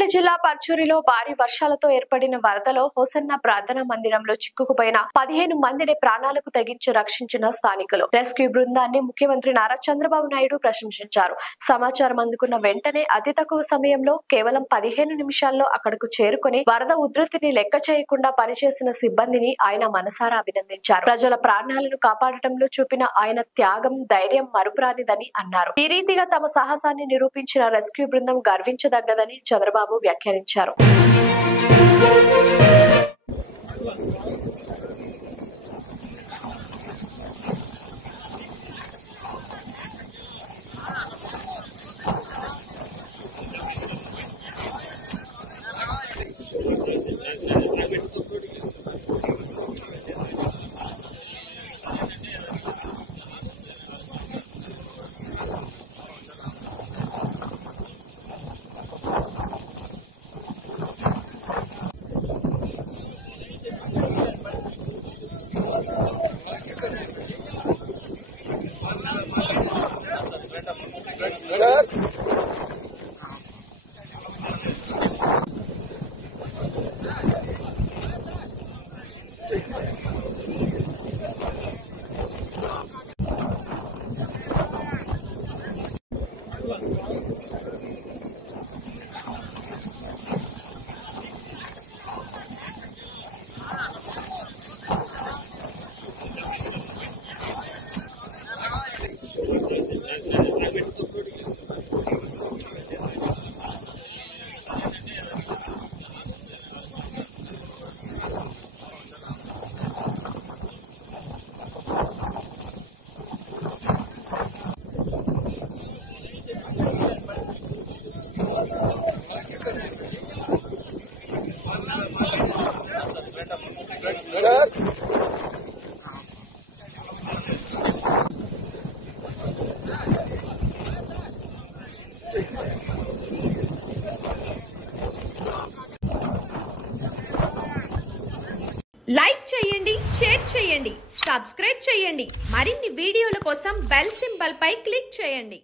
బాపట్ల జిల్లా పర్చూరిలో భారీ వర్షాలతో ఏర్పడిన వరదలో హోసన్న ప్రార్థనా మందిరంలో చిక్కుకుపోయిన 15 మందిని ప్రాణాలకు తెగించి రక్షించిన స్థానికులు. రెస్క్యూ బృందాన్ని ముఖ్యమంత్రి నారా చంద్రబాబు నాయుడు ప్రశంసించారు. సమాచారం అందుకున్న వెంటనే అతి తక్కువ సమయంలో కేవలం 15 నిమిషాల్లో అక్కడకు చేరుకుని వరద ఉధృతిని లెక్క చేయకుండా పనిచేసిన సిబ్బందిని ఆయన మనసారా అభినందించారు. ప్రజల ప్రాణాలను కాపాడటంలో చూపిన ఆయన త్యాగం, ధైర్యం మరుపురానిదని అన్నారు. ఈ రీతిగా తమ సాహసాన్ని నిరూపించిన రెస్క్యూ బృందం గర్వించదగ్గదని చంద్రబాబు వ్యాఖ్యానించారు. లైక్ చేయండి, షేర్ చేయండి, సబ్స్క్రైబ్ చేయండి. మరిన్ని వీడియోల కోసం బెల్ సింబల్ పై క్లిక్ చేయండి.